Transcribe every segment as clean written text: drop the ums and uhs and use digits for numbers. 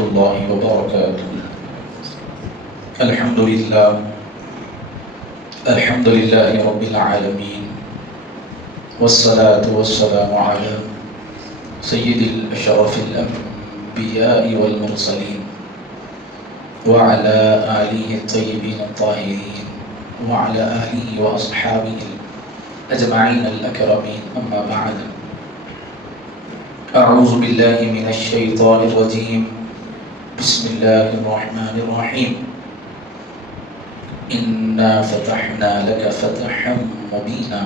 الله وبركاته. الحمد لله رب العالمين، والصلاة والسلام على سيد الأشرف الأنبياء والمرسلين وعلى آله الطيبين الطاهرين وعلى آله وأصحابه أجمعين الأكرمين. أما بعد، أعوذ بالله من الشيطان الرجيم. بسم الله الرحمن الرحيم. إنا فتحنا لك فتحا مبينا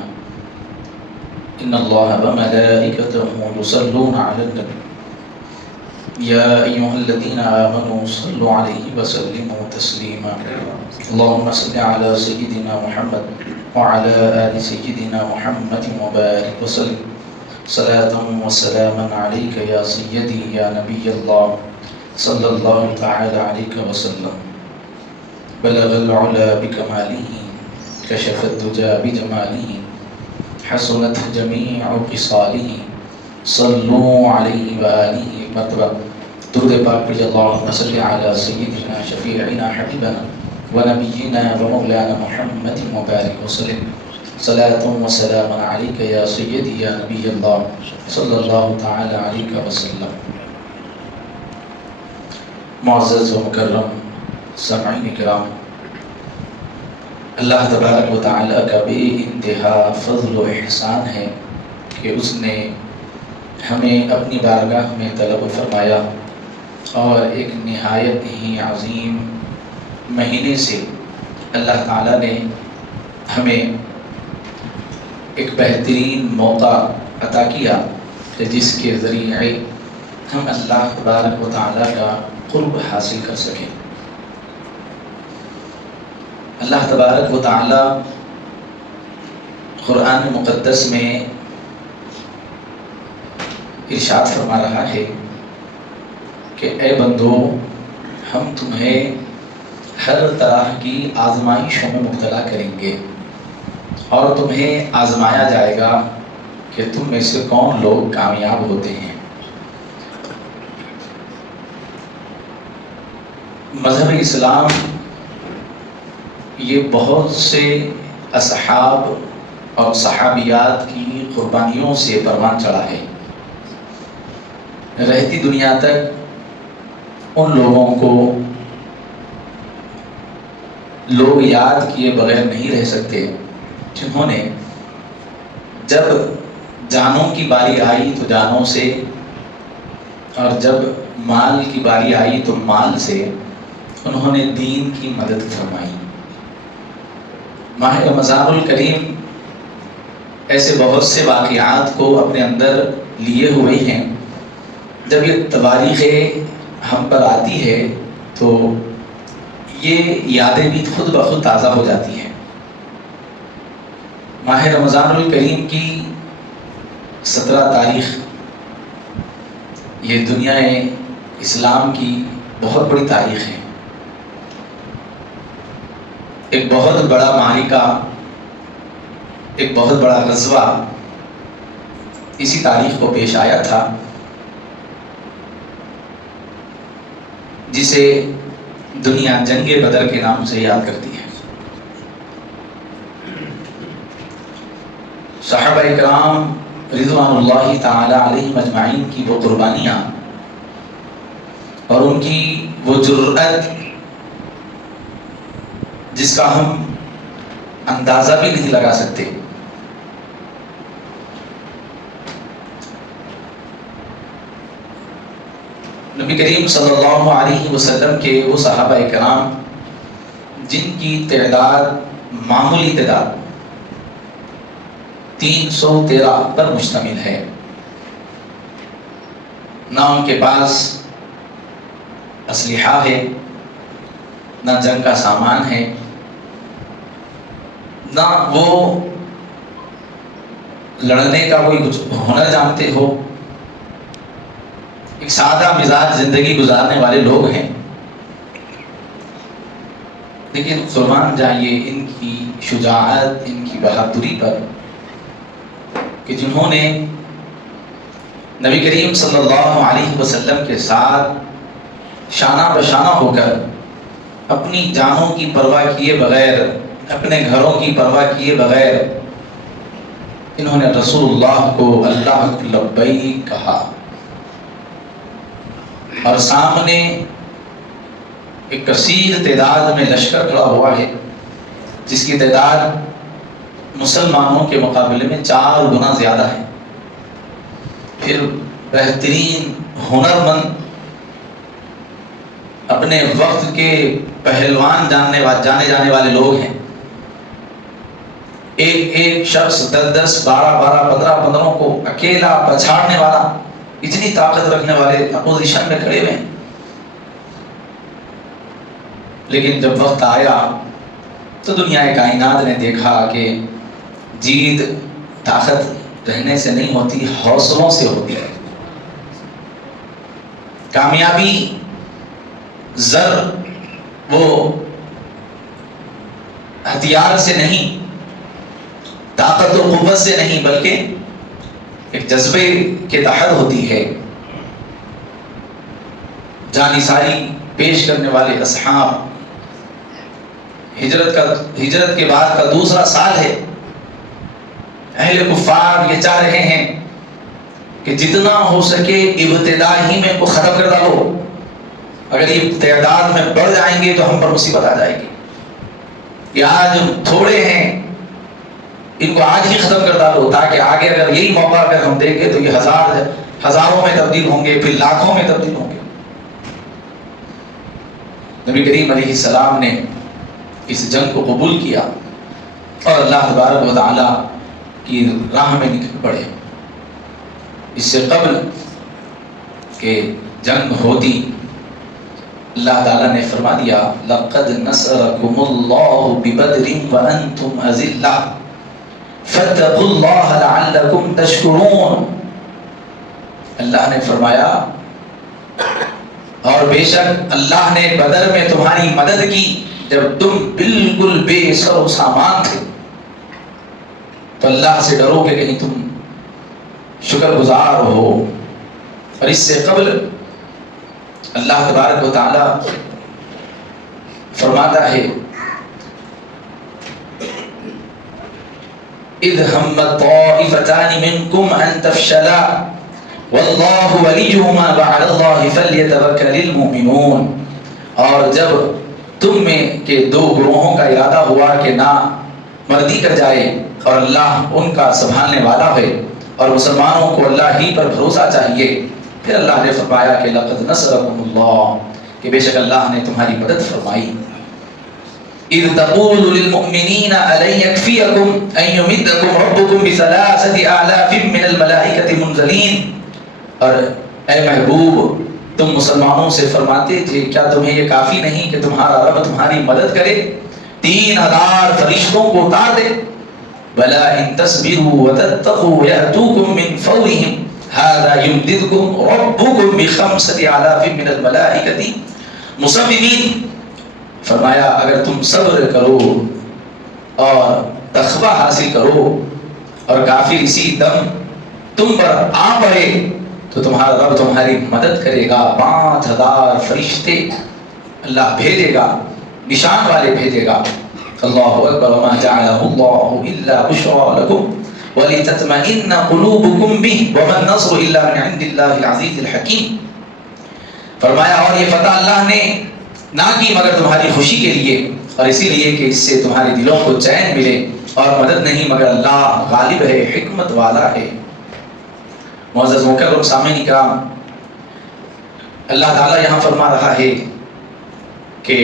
إن الله وملائكته يصلون على النبي يا أيها الذين آمنوا صلوا عليه وسلموا تسليما. اللهم صل على سيدنا محمد وعلى آل سيدنا محمد وبارك وسلم صلاة وسلاما عليك يا سيدي يا نبي الله صلى الله تعالى عليك وسلم. بلغ العلا بكماله كشف الدجى بجماله حسنت جميع خصاله صلوا عليه وآله. مرتبہ درود پاک پڑھ اللہم صل علی سیدنا شفیعنا حبیبنا ونبینا ومولانا محمد مبارک وسلم صلاة وسلاما علیک یا سیدی یا نبی اللہ صلی اللہ تعالی علیہ وسلم. معزز و مکرم سامعین کرام، اللہ تبارک و تعالی کا بے انتہا فضل و احسان ہے کہ اس نے ہمیں اپنی بارگاہ میں طلب فرمایا اور ایک نہایت ہی عظیم مہینے سے اللہ تعالیٰ نے ہمیں ایک بہترین موقع عطا کیا کہ جس کے ذریعے ہم اللہ تبارک و تعالیٰ کا قرب حاصل کر سکیں. اللہ تبارک و تعالیٰ قرآن مقدس میں ارشاد فرما رہا ہے کہ اے بندو، ہم تمہیں ہر طرح کی آزمائشوں میں مبتلا کریں گے اور تمہیں آزمایا جائے گا کہ تم میں سے کون لوگ کامیاب ہوتے ہیں. مذہب اسلام یہ بہت سے اصحاب اور صحابیات کی قربانیوں سے پروان چڑھا ہے. رہتی دنیا تک ان لوگوں کو لوگ یاد کیے بغیر نہیں رہ سکتے جنہوں نے جب جانوں کی باری آئی تو جانوں سے اور جب مال کی باری آئی تو مال سے انہوں نے دین کی مدد فرمائی. ماہ رمضان الکریم ایسے بہت سے واقعات کو اپنے اندر لیے ہوئے ہیں. جب یہ تواریخیں ہم پر آتی ہے تو یہ یادیں بھی خود بخود تازہ ہو جاتی ہیں. ماہ رمضان الکریم کی 17 تاریخ یہ دنیا اسلام کی بہت بڑی تاریخ ہے. ایک بہت بڑا معرکہ، ایک بہت بڑا غزوہ اسی تاریخ کو پیش آیا تھا، جسے دنیا جنگ بدر کے نام سے یاد کرتی ہے. صحابہ اکرام رضوان اللہ تعالی علیہم اجمعین کی وہ قربانیاں اور ان کی وہ جرأت جس کا ہم اندازہ بھی نہیں لگا سکتے. نبی کریم صلی اللہ علیہ وسلم کے وہ صحابہ کرام جن کی تعداد معمولی تعداد 313 پر مشتمل ہے، نہ ان کے پاس اسلحہ ہے، نہ جنگ کا سامان ہے، نہ وہ لڑنے کا کوئی کچھ ہنر جانتے ہو. ایک سادہ مزاج زندگی گزارنے والے لوگ ہیں. لیکن قربان جائیے ان کی شجاعت، ان کی بہادری پر کہ جنہوں نے نبی کریم صلی اللہ علیہ وسلم کے ساتھ شانہ بشانہ ہو کر اپنی جانوں کی پرواہ کیے بغیر، اپنے گھروں کی پرواہ کیے بغیر انہوں نے رسول اللہ کو اللہ لبیک کہا، اور سامنے ایک کثیر تعداد میں لشکر کھڑا ہوا ہے جس کی تعداد مسلمانوں کے مقابلے میں 4 گنا زیادہ ہے۔ پھر بہترین ہنرمند، اپنے وقت کے پہلوان جانے جانے والے لوگ ہیں، ایک شخص 10 12 15 کو اکیلا پچھاڑنے والا، اتنی طاقت رکھنے والے اپوزیشن میں کھڑے ہوئے ہیں۔ لیکن جب وقت آیا تو دنیا کائنات نے دیکھا کہ جیت طاقت رہنے سے نہیں ہوتی، حوصلوں سے ہوتی ہے۔ کامیابی زر وہ ہتھیار سے نہیں، طاقت و قوت سے نہیں، بلکہ ایک جذبے کے تحت ہوتی ہے۔ جانثاری پیش کرنے والے اصحاب، ہجرت کے بعد کا دوسرا سال ہے۔ اہل کفار یہ چاہ رہے ہیں کہ جتنا ہو سکے ابتدا ہی میں کو ختم کر ڈالو، اگر یہ تعداد میں بڑھ جائیں گے تو ہم پر مصیبت آ جائے گی، یہ آج تھوڑے ہیں ان کو آج ہی ختم کر ڈالو، تاکہ آگے اگر یہی موقع اگر ہم دیکھیں تو یہ ہزاروں میں تبدیل ہوں گے، پھر لاکھوں میں تبدیل ہوں گے۔ نبی کریم علیہ السلام نے اس جنگ کو قبول کیا اور اللہ تبارک و تعالی کی راہ میں نکل پڑے۔ اس سے قبل کہ جنگ ہوتی، اللہ تعالیٰ نے فرما دیا لَقَدْ نَصَرَكُمُ اللَّهُ بِبَدْرٍ وَأَنْتُمْ أَذِلَّةٌ فَاتَّقُوا اللَّهَ لَعَلَّكُمْ تَشْكُرُونَ۔ اللہ نے فرمایا اور بے شک اللہ نے بدر میں تمہاری مدد کی جب تم بالکل بے سر و سامان تھے، تو اللہ سے ڈرو کہ کہیں تم شکر گزار ہو۔ اور اس سے قبل اللہ تبارک و تعالی فرماتا ہے اذ ہمت طائفتان منکم ان تفشلا واللہ ولیہما وعلی اللہ فلیتوکل المؤمنون۔ اور جب تم میں کے 2 گروہوں کا ارادہ ہوا کہ نہ مردی کر جائے اور اللہ ان کا سنبھالنے والا ہے اور مسلمانوں کو اللہ ہی پر بھروسہ چاہیے، پھر اللہ نے فرمایا کہ لقد نصرکم اللہ، کہ بے شک اللہ نے تمہاری مدد فرمائی۔ اذ تقول للمؤمنین الن یکفیکم ان یمدکم ربکم بثلاثۃ آلاف من الملائکۃ منزلین۔ اور اے محبوب تم مسلمانوں سے فرماتے تھے کیا تمہیں یہ کافی نہیں کہ تمہارا رب تمہاری مدد کرے، 3000 فرشتوں کو اتار دے؟ بلا ان تصبروا وتتقوا يأتوكم من فورهم هذا يمددكم ربكم ب5 آلاف من الملائکۃ مسومین۔ فرمایا اگر تم صبر کرو اور تقوی حاصل کرو اور کافر اسی دم تم پر آ پڑے تو تمہارا رب تمہاری مدد کرے گا، 5000 فرشتے اللہ بھیجے گا، نشان والے بھیجے گا۔ اللہ اکبر وما جعلہ اللہ الا بشرى لکم ولتطمئن قلوبکم بہ وما النصر الا من عند اللہ العزیز الحکیم۔ فرمایا اور یہ فتح اللہ نے نہ کی مگر تمہاری خوشی کے لیے، اور اسی لیے کہ اس سے تمہارے دلوں کو چین ملے، اور مدد نہیں مگر اللہ غالب ہے، حکمت والا ہے۔ معزز مکرم سامعین کرام، اللہ تعالیٰ یہاں فرما رہا ہے کہ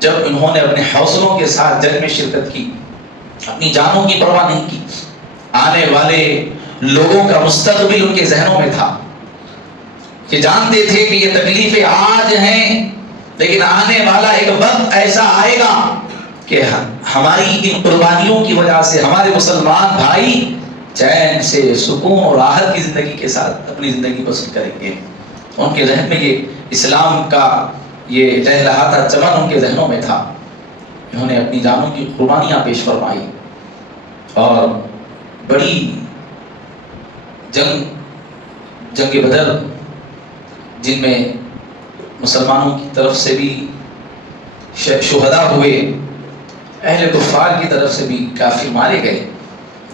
جب انہوں نے اپنے حوصلوں کے ساتھ جنگ میں شرکت کی، اپنی جانوں کی پرواہ نہیں کی، آنے والے لوگوں کا مستقبل ان کے ذہنوں میں تھا، کہ جانتے تھے کہ یہ تکلیفیں آج ہیں لیکن آنے والا ایک وقت ایسا آئے گا کہ ہماری ان قربانیوں کی وجہ سے ہمارے مسلمان بھائی چین سے سکون اور راحت کی زندگی کے ساتھ اپنی زندگی بسر کریں گے۔ ان کے ذہن میں یہ اسلام کا یہ لہلہاتا چمن ان کے ذہنوں میں تھا۔ انہوں نے اپنی جانوں کی قربانیاں پیش فرمائی اور بڑی جنگ بدر، جن میں مسلمانوں کی طرف سے بھی شہداء ہوئے، اہل کفار کی طرف سے بھی کافر مارے گئے،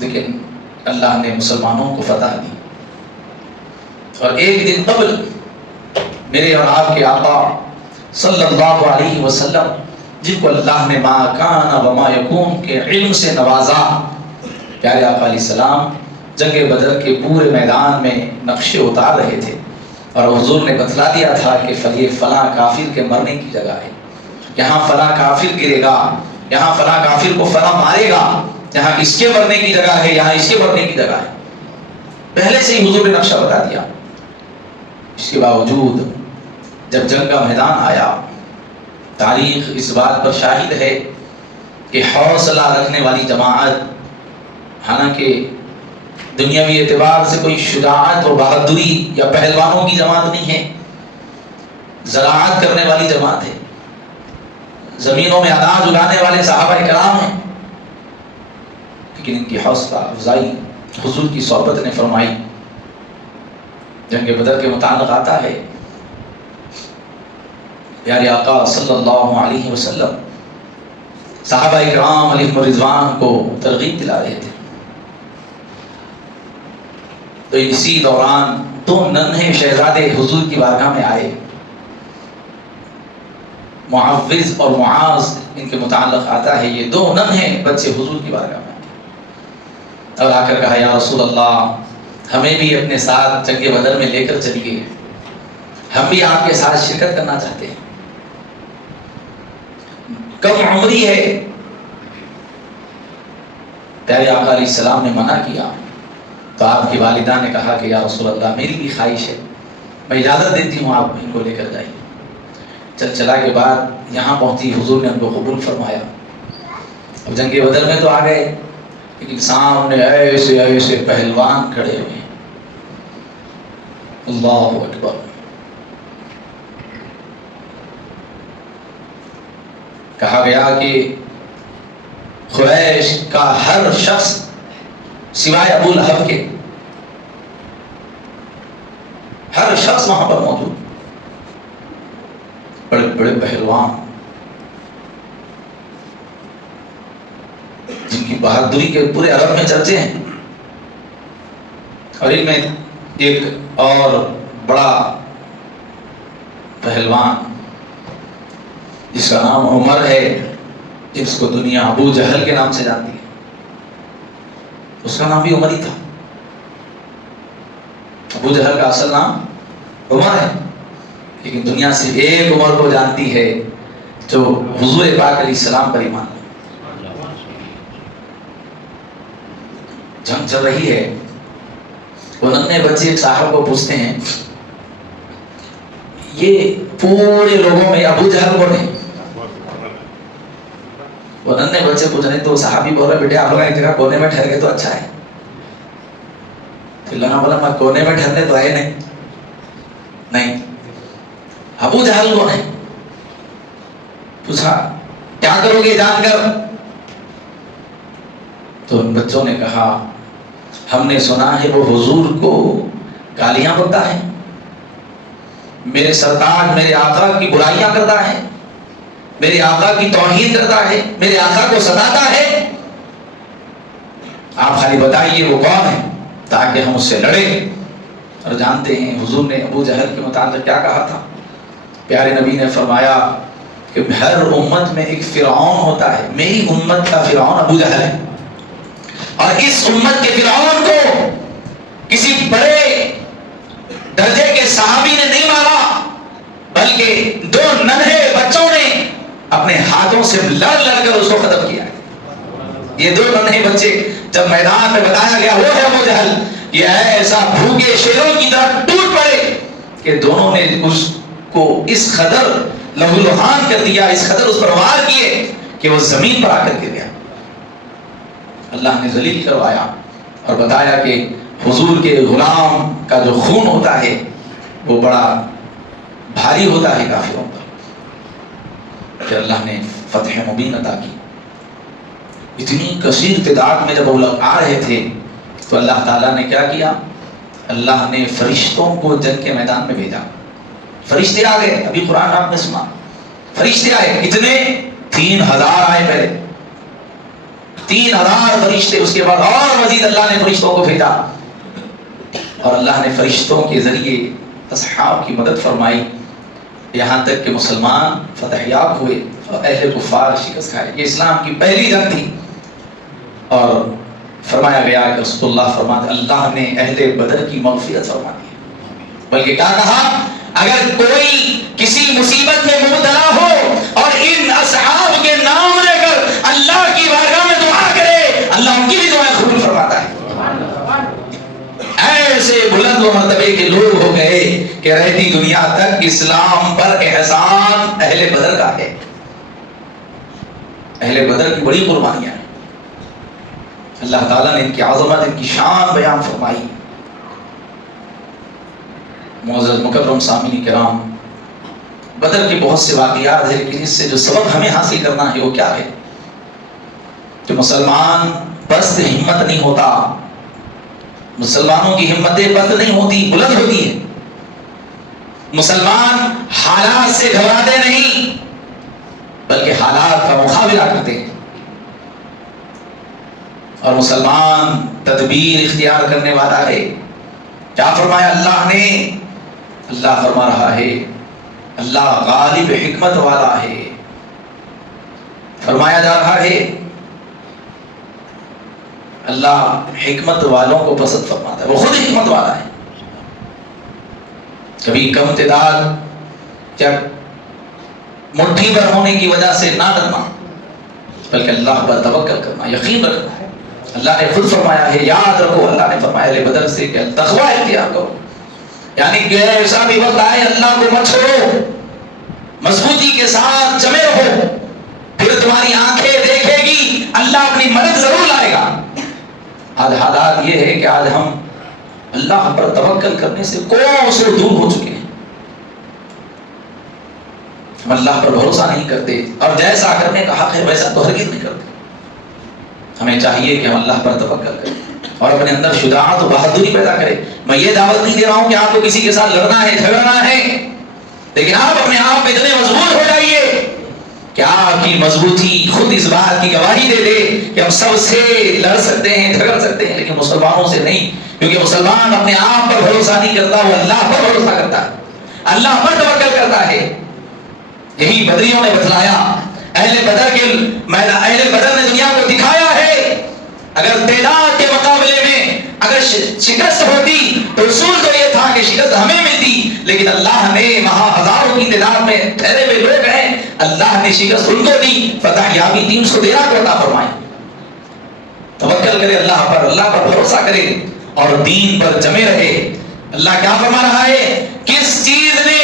لیکن اللہ نے مسلمانوں کو فتح دی۔ اور ایک دن قبل میرے اور آپ کے آقا صلی اللہ علیہ وسلم، جن کو اللہ نے ما کان و ما یکون کے علم سے نوازا، پیارے آقا علیہ السلام جنگ بدر کے پورے میدان میں نقشے اتار رہے تھے، اور حضور نے بتلا دیا تھا کہ یہ فلاں کافر کے مرنے کی جگہ ہے، یہاں فلاں کافر گرے گا، یہاں فلاں کافر کو فلاں مارے گا، یہاں اس کے مرنے کی جگہ ہے، یہاں اس کے مرنے کی جگہ ہے۔ پہلے سے ہی حضور نے نقشہ بتا دیا۔ اس کے باوجود جب جنگ کا میدان آیا، تاریخ اس بات پر شاہد ہے کہ حوصلہ رکھنے والی جماعت، حالانکہ دنیاوی اعتبار سے کوئی شجاعت اور بہادری یا پہلوانوں کی جماعت نہیں ہے، زراعت کرنے والی جماعت ہے، زمینوں میں اناج اگانے والے صحابہ کرام ہیں، لیکن ان کی حوصلہ افزائی حضور کی صحبت نے فرمائی۔ جنگ بدر کے متعلق آتا ہے، پیارے آقا صلی اللہ علیہ وسلم صحابہ کرام علیہم رضوان کو ترغیب دلا رہے تھے، تو اسی دوران دو ننھے شہزادے حضور کی بارگاہ میں آئے، معوذ اور معاذ، ان کے متعلق آتا ہے یہ دو ننھے بچے حضور کی بارگاہ میں آئے اور آ کر کہا یا رسول اللہ، ہمیں بھی اپنے ساتھ جنگ بدر میں لے کر چلیے، ہم بھی آپ کے ساتھ شرکت کرنا چاہتے ہیں۔ کم عمری ہے، پیارے آقا علیہ السلام نے منع کیا، تو آپ کی والدہ نے کہا کہ یا رسول اللہ میری بھی خواہش ہے، میں اجازت دیتی ہوں، آپ ان کو لے کر جائیے۔ چلا کے بعد یہاں پہنچی، حضور نے ان کو قبول فرمایا۔ اب جنگ بدر میں تو آ گئے، لیکن سامنے ایسے ایسے پہلوان کھڑے ہوئے ہیں، اللہ اکبر۔ کہا گیا کہ قریش کا ہر شخص سوائے ابو لہب کے، ہر شخص وہاں پر موجود، بڑے بڑے پہلوان جن کی بہادری کے پورے عرب میں چرچے ہیں، اور ان میں ایک اور بڑا پہلوان جس کا نام عمر ہے، جس کو دنیا ابو جہل کے نام سے جانتی ہے، اس کا نام بھی عمر ہی تھا۔ ابو جہل کا اصل نام عمر ہے، لیکن دنیا صرف ایک عمر کو جانتی ہے جو حضور پاک علیہ السلام پر ایمان لایا۔ جنگ چل رہی ہے، وہ ننھے بچے ایک صاحب کو پوچھتے ہیں، یہ پورے لوگوں میں ابو جہل کون ہے؟ وہ ننھے بچے پوچھ رہے تو صحابی بول رہے بیٹے آپ لوگ ایک جگہ کونے میں ٹھہر گئے تو اچھا ہے۔ اللہ نے بولا میں کونے میں ٹھہرنے تو آئے نہیں، ابو جہل کون ہے؟ پوچھا کیا کرو گے جان کر؟ تو ان بچوں نے کہا ہم نے سنا ہے وہ حضور کو گالیاں پڑتا ہے، میرے سرتاج میرے آقا کی برائیاں کرتا ہے، میرے آقا کی توہین کرتا ہے، میرے آقا کو ستاتا ہے، آپ خالی بتائیے وہ کون ہے تاکہ ہم اس سے لڑیں۔ اور جانتے ہیں حضور نے ابو جہل کے متعلق کیا کہا تھا؟ پیارے نبی نے فرمایا کہ ہر امت میں ایک فرعون ہوتا ہے، میری امت کا فرعون ابو جہل ہے، اور اس امت کے فرعون کو کسی بڑے درجے کے صحابی نے نہیں مارا، بلکہ دو ننھے بچوں نے اپنے ہاتھوں سے لڑ کر اس کو ختم کیا۔ یہ دو ننھے بچے جب میدان میں بتایا گیا وہ ہے ابو جہل، یہ ایسا بھوکے شیروں کی طرح ٹوٹ پڑے کہ دونوں نے اس کو اس قدر لہو لہان کر دیا، اس قدر اس پر وار کیے کہ وہ زمین پر آ کر گر گیا۔ اللہ نے ذلیل کروایا اور بتایا کہ حضور کے غلام کا جو خون ہوتا ہے وہ بڑا بھاری ہوتا ہے کافروں پر۔ کہ اللہ نے فتح مبین عطا کی۔ اتنی کثیر تعداد میں جب وہ لوگ آ رہے تھے تو اللہ تعالیٰ نے کیا کیا؟ اللہ نے فرشتوں کو جنگ کے میدان میں بھیجا، فرشتے آ گئے، ابھی قرآن آپ نے سنا، فرشتے آئے، کتنے؟ 3000 آئے پہلے، 3000 فرشتے، اس کے بعد اور مزید اللہ نے فرشتوں کو بھیجا، اور اللہ نے فرشتوں کے ذریعے اصحاب کی مدد فرمائی، یہاں تک کہ مسلمان فتح یاب ہوئے اور اہل کفار شکست کھائے۔ یہ اسلام کی پہلی جنگ تھی، اور فرمایا گیا کہ رسول اللہ فرماتے اللہ نے اہل بدر کی مغفرت فرما دی، بلکہ کیا کہا، اگر کوئی کسی مصیبت میں مبتلا ہو اور ان اصحاب کے نام لے کر اللہ کی بارگاہ میں دعا کرے، اللہ ان کی بھی دعائیں قبول فرماتا ہے۔ ایسے بلند و مرتبے کے لوگ ہو گئے کہ رہتی دنیا تک اسلام پر احسان اہل بدر کا ہے۔ اہل بدر کی بڑی قربانیاں ہیں، اللہ تعالیٰ نے ان کی عظمت، ان کی شان بیان فرمائی۔ معزز مکرم سامعین کرام، بدر کے بہت سے واقعات ہیں، لیکن اس سے جو سبق ہمیں حاصل کرنا ہے وہ کیا ہے کہ مسلمان پست ہمت نہیں ہوتا، مسلمانوں کی ہمتیں پست نہیں ہوتی، بلند ہوتی ہیں۔ مسلمان حالات سے گھبراتے نہیں بلکہ حالات کا مقابلہ کرتے ہیں، اور مسلمان تدبیر اختیار کرنے والا ہے۔ کیا فرمایا اللہ نے؟ اللہ فرما رہا ہے اللہ غالب حکمت والا ہے، فرمایا جا رہا ہے اللہ حکمت والوں کو پسند فرماتا ہے، وہ خود حکمت والا ہے۔ کبھی کم تعداد یا مٹھی پر ہونے کی وجہ سے نہ ڈرنا بلکہ اللہ پر توکل کرنا، یقین رکھنا ہے۔ اللہ نے خود فرمایا ہے، یاد رکھو، اللہ نے فرمایا اہل بدر سے کہ تقوی اختیار کرو، یعنی کہ ایسا بھی وقت آئے اللہ کو مت چھوڑو، مضبوطی کے ساتھ جمے رہو، پھر تمہاری آنکھیں دیکھے گی اللہ اپنی مدد ضرور لائے گا۔ آج حالات یہ ہے کہ آج ہم اللہ پر توکل کرنے سے کوسوں دور ہو چکے ہیں، ہم اللہ پر بھروسہ نہیں کرتے، اور جیسا کرنے کا حق ہے ویسا تو ہرگز نہیں کرتے۔ ہمیں چاہیے کہ ہم اللہ پر توکل کریں اور اپنے اندر شجاعت و بہادری پیدا کریں۔ میں یہ دعوت نہیں دے رہا ہوں کہ آپ کو کسی کے ساتھ لڑنا ہے، جھگڑنا ہے، لیکن آپ اپنے آپ میں اتنے مضبوط ہو جائیے کہ آپ کی مضبوطی خود اس بات کی گواہی دے دے کہ ہم سب سے لڑ سکتے ہیں، جھگڑ سکتے ہیں، لیکن مسلمانوں سے نہیں، کیونکہ مسلمان اپنے آپ پر بھروسہ نہیں کرتا، وہ اللہ پر بھروسہ کرتا ہے، اللہ پر توکل کرتا ہے۔ یہی بدریوں نے بتلایا، اہل بدر نے دنیا کو دکھایا ہے اگر تعداد کے مقابلے میں اگر شکست ہوتی تو اصول تو یہ تھا کہ شکست ہمیں ملتی، لیکن اللہ نے وہاں ہزاروں کی تعداد میں ٹھہرے ہوئے لوگ ہیں، اللہ نے شکست ان کو دی، فتح یابی 313 کو عطا فرمائی۔ توکل کرے اللہ پر بھروسہ کرے اور دین پر جمے رہے۔ اللہ کیا فرما رہا ہے؟ کس چیز نے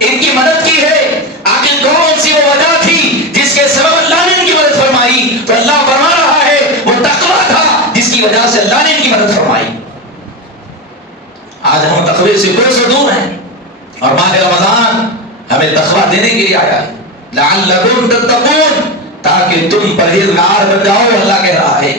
ان کی مدد کی ہے؟ آخر کون سی وہ وجہ تھی جس کے سبب اللہ نے ان کی مدد فرمائی؟ تو اللہ فرما رہا ہے وہ تقویٰ تھا جس کی وجہ سے اللہ نے ان کی مدد فرمائی۔ آج ہم تقوی سے کوسوں دور ہیں، اور ماہ رمضان ہمیں تقویٰ دینے کے لیے آیا ہے، لعلکم تتقون، تاکہ تم پرہیزگار بن جاؤ، اللہ کہہ رہا ہے۔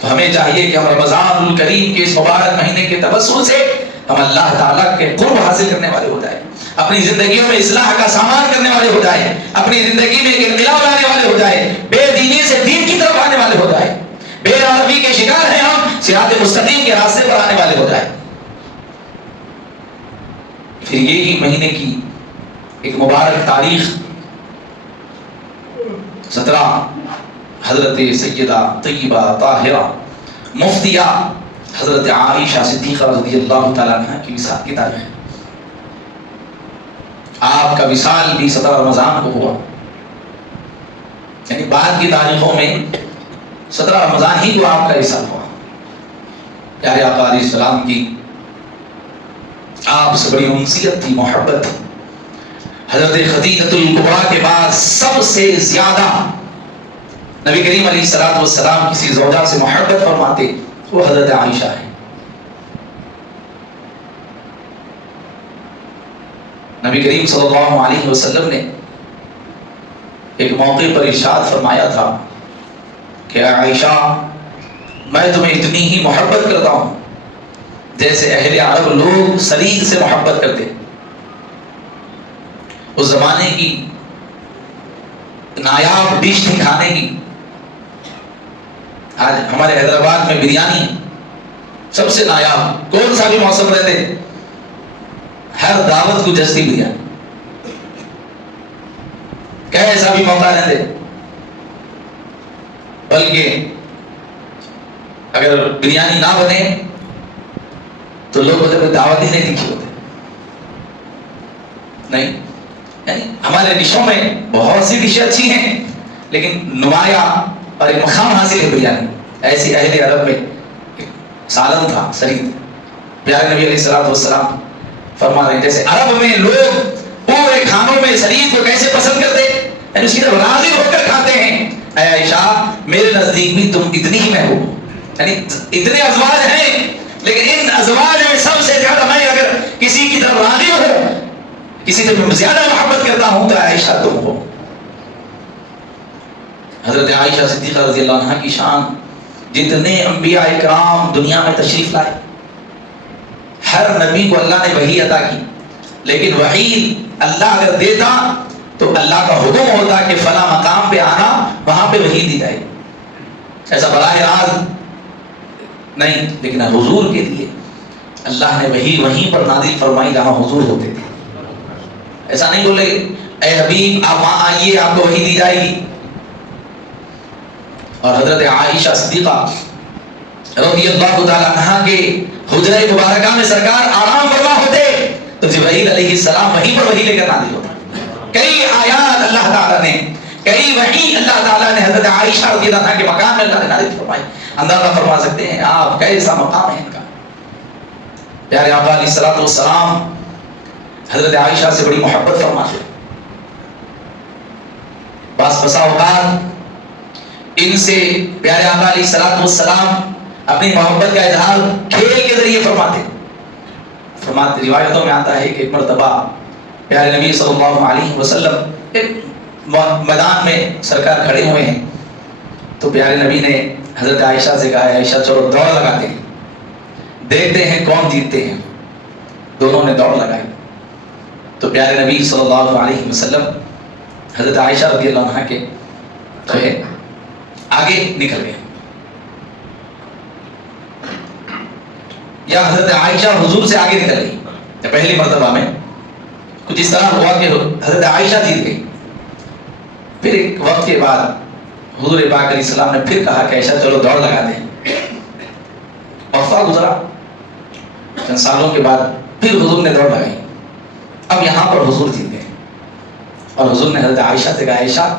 تو ہمیں چاہیے کہ ہم رمضان الکریم کے اس مبارک مہینے کے تبسم سے ہم اللہ تعالیٰ کے قرب حاصل کرنے والے ہو جائیں، اپنی زندگیوں میں اصلاح کا سامان کرنے والے ہو جائیں، اپنی زندگی میں ایک انقلاب لانے والے ہو جائیں، بے دینی سے دین کی طرف آنے والے ہو جائیں، بے عربی کے شکار ہیں ہم، صراط مستقیم کے راستے پر آنے والے ہو جائیں۔ پھر یہی مہینے کی ایک مبارک تاریخ 17 حضرت سیدہ طیبہ طاہرہ مفتیہ حضرت عائشہ صدیقہ رضی اللہ تعالیٰ عنہ کی وصال کی تاریخ ہے۔ آپ کا وصال بھی 17 رمضان کو ہوا، یعنی بعد کی تاریخوں میں 17 رمضان ہی کو آپ کا وصال ہوا۔ پیارے آقا علیہ السلام کی آپ سے بڑی انسیت تھی، محبت تھی۔ حضرت خدیجہ الکبریٰ کے بعد سب سے زیادہ نبی کریم علیہ السلام کسی زوجہ سے محبت فرماتے وہ حضرت عائشہ ہے۔ نبی کریم صلی اللہ علیہ وسلم نے ایک موقع پر ارشاد فرمایا تھا کہ عائشہ میں تمہیں اتنی ہی محبت کرتا ہوں جیسے اہل عرب لوگ سرید سے محبت کرتے، اس زمانے کی نایاب ڈش تھی کھانے کی. آج ہمارے حیدرآباد میں بریانی سب سے نایاب. کون سا بھی موسم رہتے ہر دعوت کو جستی بریانی. کیسا بھی موقع رہتے, بلکہ اگر بریانی نہ بنے تو لوگ بولتے دعوت ہی نہیں دکھی ہوتے. نہیں, یعنی ہمارے ڈشوں میں بہت سی ڈشیں اچھی ہیں, لیکن نمایاں اور ایک مقام حاصل ہے بریانی. ایسی اہل عرب میں ایک سالن تھا سرید. پیارے نبی علیہ السلام فرما رہے ہیں جیسے عرب میں لوگ پورے کھانوں میں سرید کو کیسے پسند کرتے, یعنی اس کی طرف راضی ہو کر کھاتے ہیں. اے عائشہ میرے نزدیک بھی تم اتنی ہی محبوب ہو. یعنی اتنے ازواج ہیں, لیکن ان ازواج میں سب سے زیادہ میں اگر کسی کی طرف راضی ہوں, کسی سے میں زیادہ محبت کرتا ہوں تو عائشہ تم ہو. حضرت عائشہ صدیقہ رضی اللہ عنہا کی شان, جتنے انبیاء اکرام دنیا میں تشریف لائے, ہر نبی کو اللہ نے وحی عطا کی, لیکن وحی اللہ اگر دیتا تو اللہ کا حکم ہوتا کہ فلاں مقام پہ آنا, وہاں پہ وحی دی جائے. ایسا براہ راست نہیں, لیکن حضور کے لیے اللہ نے وحی وہیں پر نازل فرمائی جہاں حضور ہوتے تھے. ایسا نہیں بولے اے حبیب آپ وہاں آئیے آپ کو وحی دی جائے گی. اور حضرت عائشہ صدیقہ رضی اللہ تعالی عنہا کے حجرہ مبارکہ میں سرکار آرام فرما ہوتے تو جبرائیل علیہ السلام وہیں پر وحی لے کر نازل ہوتا. کئی آیات اللہ تعالیٰ نے, کئی وحی اللہ تعالیٰ نے حضرت عائشہ رضی اللہ عنہا کے مقام میں اللہ نے نازل فرمائی. اندازہ فرما سکتے ہیں آپ کیسا مقام ہے ان کا. پیارے آقا علیہ السلام حضرت عائشہ سے بڑی محبت فرماتے. بسا اوقات ان سے پیارے آقا علیہ السلام اپنی محبت کا اظہار کھیل کے ذریعے فرماتے. روایتوں میں آتا ہے کہ ایک مرتبہ پیارے نبی صلی اللہ علیہ وسلم ایک میدان میں سرکار کھڑے ہوئے ہیں, تو پیارے نبی نے حضرت عائشہ سے کہا عائشہ چلو دوڑ لگاتے ہیں, دیکھتے ہیں کون جیتتے ہیں. دونوں نے دوڑ لگائی تو پیارے نبی صلی اللہ علیہ وسلم حضرت عائشہ رضی اللہ عنہا کے جو ہے آگے نکل گئے, یا حضرت عائشہ حضور سے آگے نکل گئی. پہلی مرتبہ میں کچھ اس طرح ہوا کہ حضرت عائشہ جیت گئی. پھر ایک وقت کے بعد حضور پاک علیہ السلام نے پھر کہا کہ عائشہ چلو دوڑ لگا دیں. وقفہ گزرا, چند سالوں کے بعد پھر حضور نے دوڑ لگائی. اب یہاں پر حضور جیت گئے اور حضور نے حضرت عائشہ سے کہا عائشہ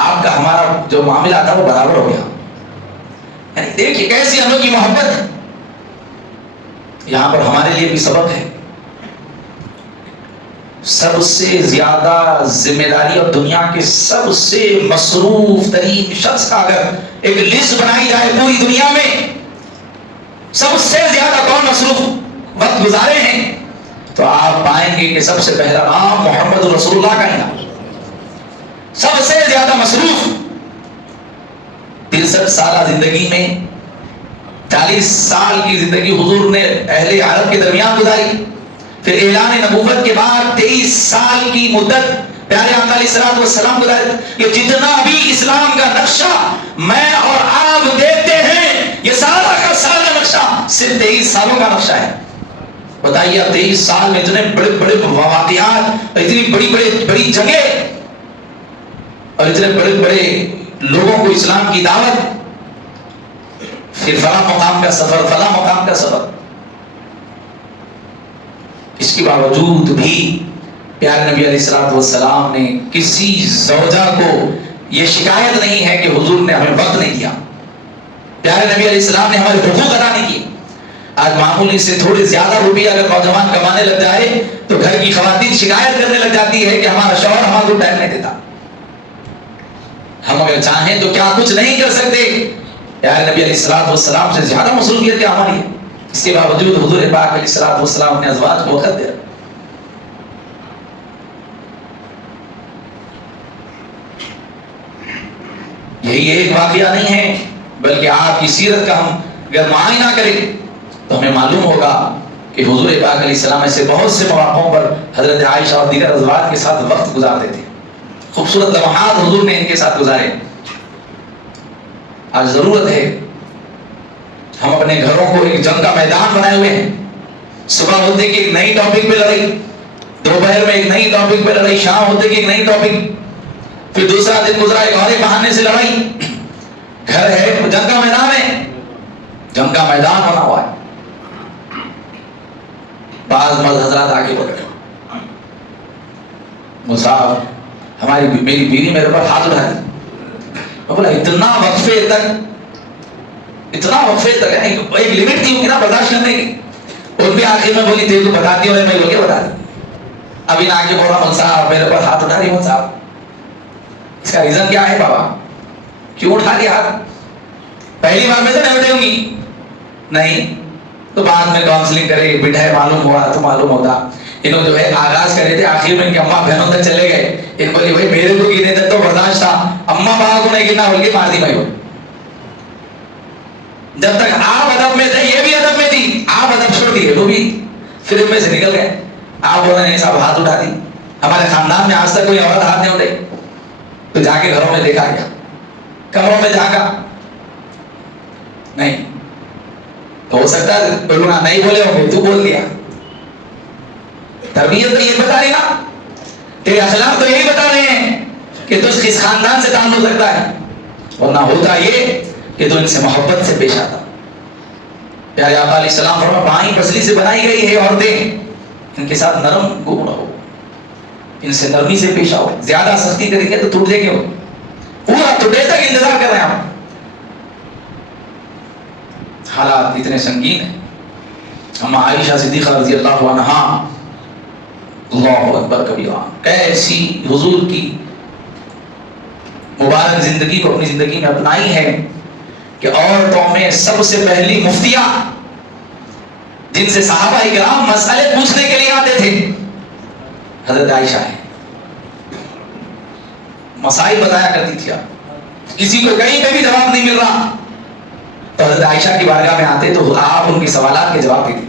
آپ کا ہمارا جو معاملہ تھا وہ برابر ہو گیا. یعنی دیکھیے کیسی انوکھی محبت ہے. یہاں پر ہمارے لیے بھی سبق ہے. سب سے زیادہ ذمہ داری اور دنیا کے سب سے مصروف ترین شخص کا اگر ایک لسٹ بنائی جائے پوری دنیا میں سب سے زیادہ کون مصروف وقت گزارے ہیں, تو آپ پائیں گے کہ سب سے پہلا نام محمد رسول اللہ کا ہی نام. سب سے زیادہ مصروف 63 سالہ زندگی میں 40 سال کی زندگی حضور نے اہل عرب کے درمیان گزاری. پھر اعلان نبوت کے بعد 23 سال کی مدت پیارے آقا علیہ السلام گزارے. یہ جتنا بھی اسلام کا نقشہ میں اور آپ دیکھتے ہیں یہ سارا کا سارا نقشہ صرف 23 سالوں کا نقشہ ہے. بتائیے اب 23 سال میں اتنے بڑے بڑے واقعات, اتنی بڑی جگہ اور اتنے بڑے بڑے لوگوں کو اسلام کی دعوت, پھر فلاں مقام کا سفر, فلاں مقام کا سفر. اس کے باوجود بھی پیارے نبی علیہ السلام نے کسی زوجہ کو یہ شکایت نہیں ہے کہ حضور نے ہمیں وقت نہیں دیا. پیارے نبی علیہ السلام نے ہمارے حقوق ادا نہیں کیے. آج معمولی سے تھوڑے زیادہ روپیہ اگر نوجوان کمانے لگ جائے تو گھر کی خواتین شکایت کرنے لگ جاتی ہے کہ ہمارا شوہر ہمارے کو ٹائم نہیں دیتا. ہم اگر چاہیں تو کیا کچھ نہیں کر سکتے. پیارے نبی علیہ السلام سے زیادہ مصروفیت کیا ہماری ہے. اس کے باوجود حضور پاک علیہ السلام اپنے ازواج کو وقت دے رہے. یہی ایک واقعہ نہیں ہے بلکہ آپ کی سیرت کا ہم اگر معائنہ کریں تو ہمیں معلوم ہوگا کہ حضور پاک علیہ السلام ایسے بہت سے مواقعوں پر حضرت عائشہ اور دیگر ازواج کے ساتھ وقت گزارتے تھے. خوبصورت لمحات حضور نے ان کے ساتھ گزارے. آج ضرورت ہے ہم اپنے گھروں کو ایک جنگ کا میدان بنائے ہوئے ہیں. صبح ہوتے کہ ایک نئی ٹاپک پہ لڑائی، دوپہر میں ایک نئی ٹاپک پہ لڑائی، شام ہوتے کہ ایک نئی ٹاپک، پھر دوسرا دن گزرا ایک اور بہانے سے لڑائی. گھر ہے جنگ کا میدان ہے، جنگ کا میدان بنا ہوا ہے. بعض مرد حضرات آگے بڑھ گئے، مصعب ہماری میری بیوی میرے پر ہاتھ اٹھا دی. میں بولا اتنا وقفے تک ایک لمٹ تھی نا برداشت کرنے کی. ان بھی آخر میں بولی تیرے کو بتاتی اور میں بول کے بتا دی. ابھی نہ آگے بولا مصعب میرے پر ہاتھ اٹھا رہی. مصعب اس کا ریزن کیا ہے بابا؟ کیوں اٹھا دیا ہاتھ؟ پہلی بار میں تو نہیں اٹھے ہوں گی نہیں، تو بعد میں کاؤنسلنگ کرے بٹھائے معلوم ہوا تو معلوم ہوتا. انہوں جو ہے آغاز کرے تھے، آخر میں ان کی اماں بہنوں تک چلے گئے. ان بولی بھائی میرے کو گرنے تک تو برداشت تھا، اماں باپ کو نہیں گرنا بول کے مار دی. بھائی جب تک آپ ادب میں تھے یہ بھی ادب میں تھی، آپ ادب چھوڑ دیے وہ بھی پھر ان میں سے نکل گئے. آپ بول رہے ہیں صاحب ہاتھ اٹھا دی. ہمارے خاندان میں آج تک کوئی عورت ہاتھ نہیں اٹھائی. تو جا کے گھروں میں دیکھا گیا، کمروں میں جا کر نہیں. ہو سکتا ہے نہیں بولے ہوں گے، تو بول دیا. تربیت تو یہ بتا رہی نا، تیرے اخلاق تو یہی بتا رہے ہیں کہ تجھ کس خاندان سے تعلق رکھتا ہے. ورنہ ہوتا یہ کہ تو ان سے محبت سے پیش آتا. پیارے آقا علیہ السلام فرمایا بائیں پسلی سے بنائی گئی ہے عورتیں، ان کے ساتھ نرم گو رہو، ان سے نرمی سے پیش آؤ. زیادہ سختی کریں گے تو ٹوٹ جائیں گے، پورا ٹوٹے تک انتظار کر رہے ہیں آپ. حالات اتنے سنگین ہیں. ہم عائشہ صدیقہ رضی اللہ عنہا، اللہ اکبر کبیرہ، کیسی حضور کی مبارک زندگی کو اپنی زندگی میں اپنائی ہے کہ عورتوں میں سب سے پہلی مفتیہ جن سے صحابہ کرام مسئلے پوچھنے کے لیے آتے تھے حضرت عائشہ ہے. مسائل بتایا کرتی تھی. کسی کو کہیں پہ بھی جواب نہیں مل رہا تو حضرت عائشہ کی بارگاہ میں آتے تو آپ ان کے سوالات کے جواب دیتے.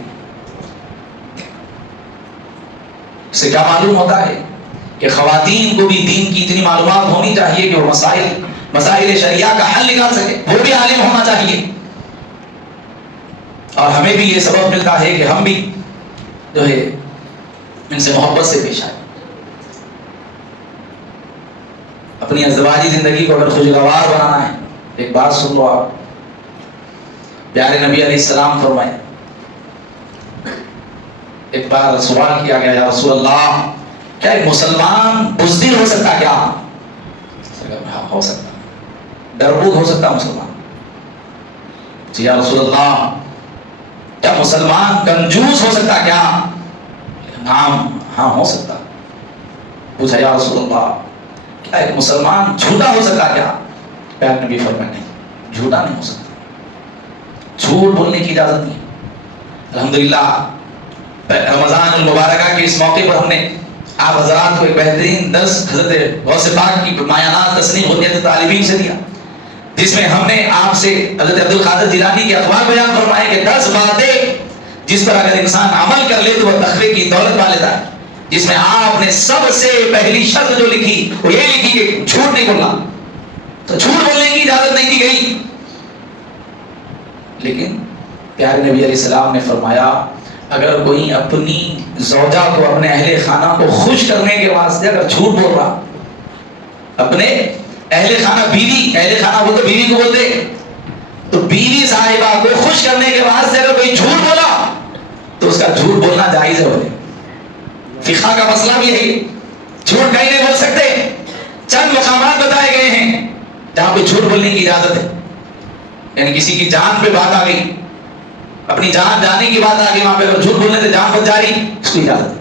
اس سے کیا معلوم ہوتا ہے کہ خواتین کو بھی دین کی اتنی معلومات ہونی چاہیے کہ وہ مسائل شریعہ کا حل نکال سکے. وہ بھی عالم ہونا چاہیے. اور ہمیں بھی یہ سبب ملتا ہے کہ ہم بھی جو ہے ان سے محبت سے پیش آئے. اپنی ازدواجی زندگی کو اگر خوشگوار بنانا ہے، ایک بات سن لو آپ. پیارے نبی علیہ السلام فرمائے، ایک بار سوال کیا گیا یا رسول اللہ کیا ایک مسلمان بزدل ہو سکتا کیا؟ ہو سکتا. ڈرپوک ہو سکتا مسلمان؟ جی یا رسول اللہ کیا مسلمان کنجوس ہو سکتا کیا؟ نعم ہاں ہو سکتا. پوچھا یا رسول اللہ کیا ایک مسلمان جھوٹا ہو سکتا کیا؟ پیارے نبی فرمائے نہیں، جھوٹا نہیں ہو سکتا. جھوٹ بولنے کی اجازت نہیں. الحمدللہ رمضان المبارکہ کے اس موقع پر ہم نے آپ حضرات کو ایک بہترین درس حضرت غوث پاک کی مایانات تسلیم حجت طالبین سے دیا، جس میں ہم نے آپ سے حضرت عبد القادر جیلانی کے اخبار بیان فرمائے کہ 10 باتیں جس پر اگر انسان عمل کر لے تو وہ تقوی کی دولت پا لیتا ہے. جس میں آپ نے سب سے پہلی شرط جو لکھی وہ یہ لکھی کہ جھوٹ نہیں بولنا. تو جھوٹ بولنے کی اجازت نہیں دی گئی. لیکن پیارے نبی علیہ السلام نے فرمایا اگر کوئی اپنی زوجہ کو، اپنے اہل خانہ کو خوش کرنے کے واسطے اگر جھوٹ بول رہا، اپنے اہل خانہ بیوی، اہل خانہ وہ تو بیوی کو بولتے، تو بیوی صاحبہ کو خوش کرنے کے واسطے اگر کوئی جھوٹ بولا تو اس کا جھوٹ بولنا جائز ہے. بولے فقہ کا مسئلہ بھی ہے، جھوٹ کہیں نہیں بول سکتے. چند مقامات بتائے گئے ہیں جہاں پہ جھوٹ بولنے کی اجازت ہے. یعنی کسی کی جان پہ بات آ گئی، اپنی جان جانے کی بات آ گئی، وہاں پہ اگر جھوٹ بولنے سے جان بچ جا رہی اس کو اجازت ہے.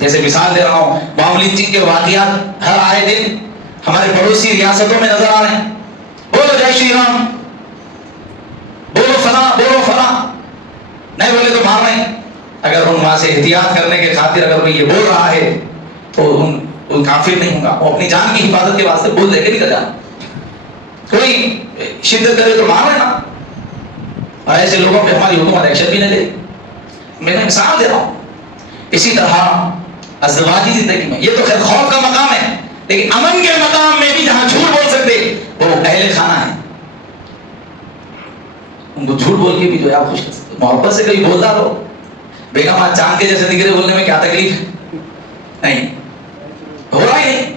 جیسے مثال دے رہا ہوں، معاملے چین کے واقعات ہر آئے دن ہمارے پڑوسی ریاستوں میں نظر آ رہے ہیں. بولو جے شری رام، بولو فلاں، بولو فلاں، نہیں بولے تو مار رہے ہیں. اگر ان وہاں سے احتیاط کرنے کے خاطر اگر کوئی یہ بول رہا ہے تو ان کافر نہیں ہوگا، وہ اپنی جان کی حفاظت کے واسطے بول دے کے نکل جانا. کوئی شدت کرے تو مار رہے نا. اور ایسے لوگوں پہ ہماری حکومت ایکشن بھی نہ لے. میں نے مثال دے رہا ہوں. اسی طرح ازدواجی زندگی میں یہ تو خیر خوف کا مقام ہے، لیکن امن کے مقام میں بھی جہاں جھوٹ بول سکتے وہ اہل خانہ ہے. ان کو جھوٹ بول کے بھی جو ہے آپ خوش کر سکتے. محبت سے کبھی بولتا رہو، بیگم آج چاند کے جیسے دکھ رہے بولنے میں کیا تکلیف ہے؟ نہیں ہو رہا ہی نہیں.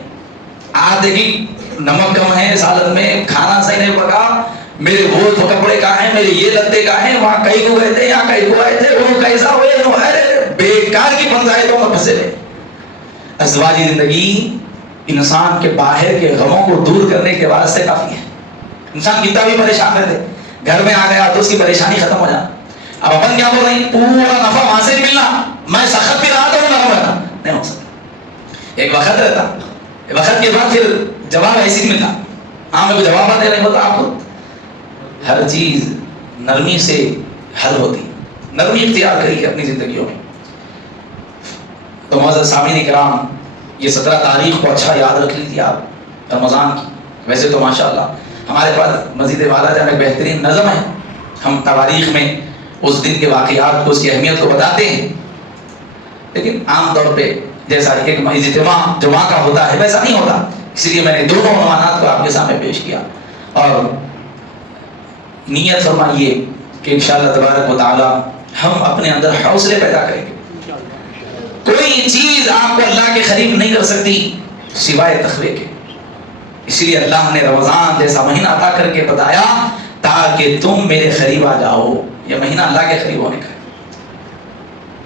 آج دیکھیے نمک کم ہے سالن میں، کھانا صحیح نہیں پکا، میرے وہ کپڑے کہاں ہیں، میرے یہ لتے کہاں ہیں، وہاں کئی کو گئے تھے، یہاں کئی کو آئے تھے، وہ کیسا ہوئے، بیکار کی پنچایتوں میں پھنسے ہوئے. ازدواجی زندگی انسان کے باہر کے غموں کو دور کرنے کے واسطے کافی ہے. انسان کتنا بھی پریشان رہتے، گھر میں آ گیا تو اس کی پریشانی ختم ہو جانا. اب اپن کیا بول رہے ہیں پورا نفع وہاں سے ملنا، میں سخت بھی رہا تھا نرم رہنا، نہیں ہو سکتا. ایک وقت رہتا، وقت کے بعد پھر جواب ایسی ملتا. ہاں میں کو جواب دے رہے ہوتا. آپ ہر چیز نرمی سے حل ہوتی، نرمی اختیار کریے اپنی زندگیوں میں. تو معزز سامعین کرام، یہ 17 تاریخ کو اچھا یاد رکھ لیجیے آپ رمضان کی. ویسے تو ماشاءاللہ ہمارے پاس مزید والا جان ایک بہترین نظم ہے. ہم تواریخ میں اس دن کے واقعات کو، اس کی اہمیت کو بتاتے ہیں، لیکن عام طور پہ جیسا ایک اجتماع جمعہ کا ہوتا ہے ویسا نہیں ہوتا. اس لیے میں نے دونوں عنوانات کو آپ کے سامنے پیش کیا. اور نیت فرمائیے کہ انشاءاللہ تبارک و تعالی ہم اپنے اندر حوصلے پیدا کریں گے. کوئی چیز آپ کو اللہ کے قریب نہیں کر سکتی سوائے تقوی کے. اس لیے اللہ نے رمضان جیسا مہینہ عطا کر کے بتایا تاکہ تم میرے قریب آ جاؤ. یہ مہینہ اللہ کے قریب ہونے کا ہے.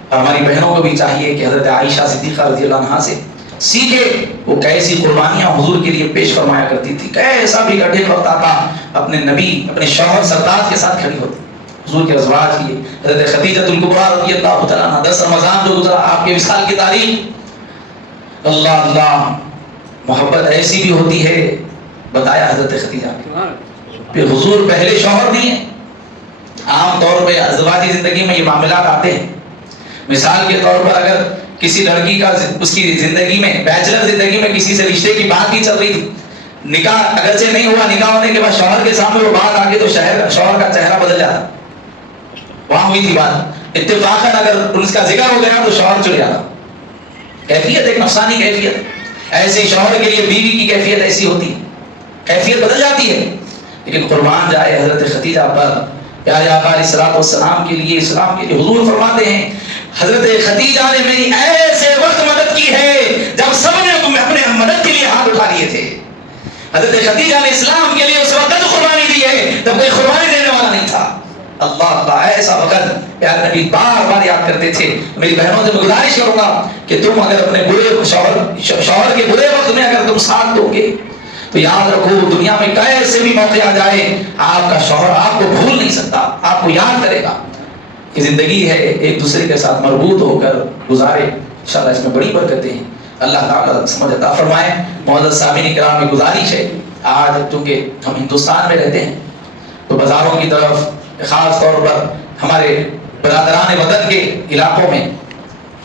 اور ہماری بہنوں کو بھی چاہیے کہ حضرت عائشہ صدیقہ رضی اللہ عنہا سے سیکھے. وہ کیسی قربانیاں حضور کے لیے پیش فرمایا کرتی تھی، کیسا بھی کٹھن وقت آتا اپنے نبی اپنے شوہر سردار کے ساتھ کھڑی ہوتی. حضور کے ازواج کی حضرت خدیجہ الکبریٰ رضی اللہ تعالیٰ عنہا 10 رمضان جو گزرا آپ کے وصال کی تاریخ، اللہ اللہ محبت ایسی بھی ہوتی ہے. بتایا حضرت خدیجہ پھر حضور پہلے شوہر نہیں ہیں. عام طور پہ ازدواجی زندگی میں یہ معاملات آتے ہیں. مثال کے طور پر اگر کسی لڑکی کا اس کی زندگی میں بیچلر زندگی میں کسی سے رشتے کی بات بھی چل رہی تھی، نکاح اگرچہ نہیں ہوا، نکاح ہونے کے بعد شوہر کے سامنے وہ بات آ گئی تو شوہر کا چہرہ بدل جاتا. وہاں ہوئی تھی بات، اتفاقاً اگر اس کا ذکر ہو گیا تو شوہر چڑ جاتا. کیفیت ایک نفسانی کیفیت، ایسے شوہر کے لیے بیوی کی کیفیت ایسی ہوتی ہے، کیفیت بدل جاتی ہے. لیکن قربان جائے حضرت خدیجہ پر پیارے آقا علیہ الصلوۃ والسلام کے لیے، اسلام کے لیے حضور فرماتے ہیں حضرت خدیجہ نے میری ایسے وقت مدد کی ہے جب سب نے اپنے مدد کے لیے ہاتھ اٹھا لیے تھے. حضرت خدیجہ نے اسلام کے لیے اس وقت قربانی دی ہے جب کوئی قربانی دینے والا نہیں تھا. اللہ اللہ ایسا وقت پیارے نبی بار بار یاد کرتے تھے. میری بہنوں سے گزارش کروں گا کہ تم اگر اپنے برے شوہر کے برے وقت میں اگر تم ساتھ دو گے تو یاد رکھو دنیا میں کیسے بھی موقع آ جائے آپ کا شوہر آپ کو بھول نہیں سکتا، آپ کو یاد کرے گا. یہ زندگی ہے ایک دوسرے کے ساتھ مربوط ہو کر گزارے. انشاءاللہ اس میں بڑی برکتیں ہیں. اللہ تعالیٰ سمجھ عطا فرمائے. معزز سامعین کرام میں گزارش ہے، آج چونکہ ہم ہندوستان میں رہتے ہیں تو بازاروں کی طرف خاص طور پر ہمارے برادران وطن کے علاقوں میں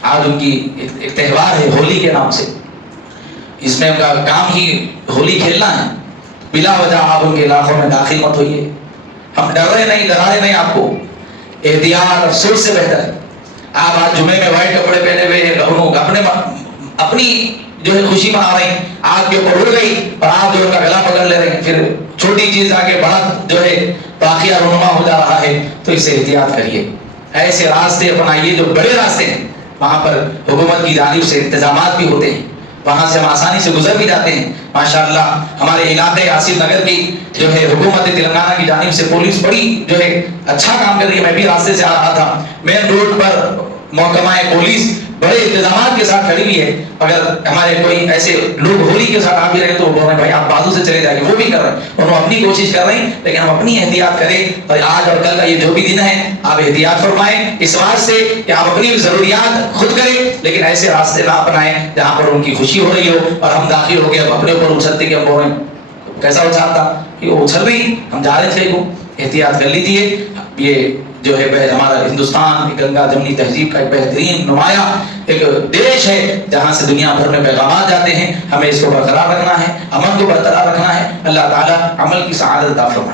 آج ان کی ایک تہوار ہے ہولی کے نام سے. اس میں ان کا کام ہی ہولی کھیلنا ہے. بلا وجہ آپ ان کے علاقوں میں داخل مت ہوئیے. ہم ڈر رہے نہیں، ڈرا رہے نہیں آپ کو. احتیاط افسوس سے بہتر ہے. آپ آج جمعے میں وائٹ کپڑے پہنے ہوئے ہیں، اپنی جو ہے خوشی منا رہے ہیں، آپ کے اوپر اڑ گئی اور آپ جو ان کا گلا پکڑ لے رہے ہیں، پھر چھوٹی چیز آگے بڑا جو ہے واقعہ رونما ہو جا رہا ہے. تو اس سے احتیاط کریے. ایسے راستے اپنائیے جو بڑے راستے ہیں، وہاں پر حکومت کی جانب سے انتظامات بھی ہوتے ہیں، وہاں سے ہم آسانی سے گزر بھی جاتے ہیں. ماشاءاللہ ہمارے علاقے آصف نگر کی جو ہے حکومت تلنگانہ کی جانب سے پولیس بڑی جو ہے اچھا کام کر رہی ہے. میں بھی راستے سے آ رہا تھا، مین روڈ پر محکمہ پولیس بڑے انتظامات کے ساتھ کھڑی ہوئی ہے. اگر ہمارے کوئی ایسے لوگ ہولی کے ساتھ آ بھی رہے تو وہ بول رہے ہیں بھائی آپ بازو سے چلے جائیے، وہ بھی کر رہے ہیں. انہوں اپنی کوشش کر رہے ہیں، لیکن ہم اپنی احتیاط کریں. اور آج اور کل کا یہ جو بھی دن ہے آپ احتیاط فرمائیں اس واسطے کہ آپ اپنی ضروریات خود کریں، لیکن ایسے راستے نہ اپنائیں جہاں پر ان کی خوشی ہو رہی ہو اور ہم داخل ہو گئے اب اپنے اوپر اچھلتے کہ ہم بول رہے ہیں کیسا اچھالتا کہ وہ اچھل رہی، ہم جا رہے تھے. کو احتیاط کر لیجیے. یہ جو ہے ہمارا ہندوستان گنگا جمنی تہذیب کا ایک بہترین نمایاں ایک دیش ہے جہاں سے دنیا بھر میں پیغامات جاتے ہیں. ہمیں اس کو برقرار رکھنا ہے، امن کو برقرار رکھنا ہے. اللہ تعالیٰ عمل کی سعادت عطا فرمائے.